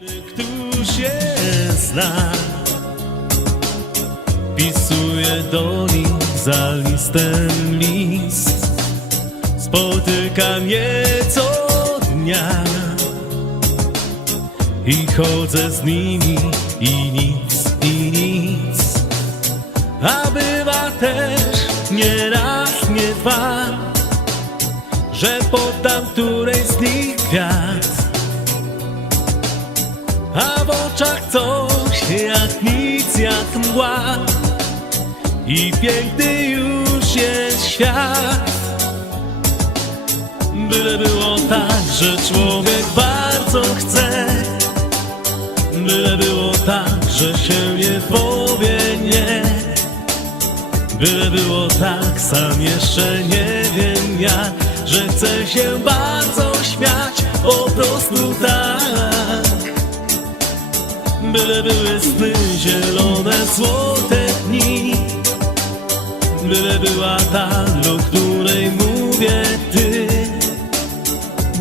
Któż się zna? Pisuje do nich za listem list. Spotyka mnie co dnia. I chodzę z nimi i nic, i nic. A bywa też nie raz, nie dwa Że poddam której z nich kwiat oczach coś jak nic, jak mgła. I piękny już jest świat. Byle było tak, że człowiek bardzo chce. Byle było tak, że się nie powie nie. Byle było tak, sam jeszcze nie wiem jak Że chcę się bardzo śmiać, po prostu tak Byle były sny zielone, złote dni. Byle była ta, do której mówię ty.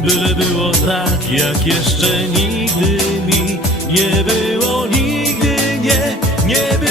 Byle było tak, jak jeszcze nigdy mi Nie było. Nigdy, nie, nie było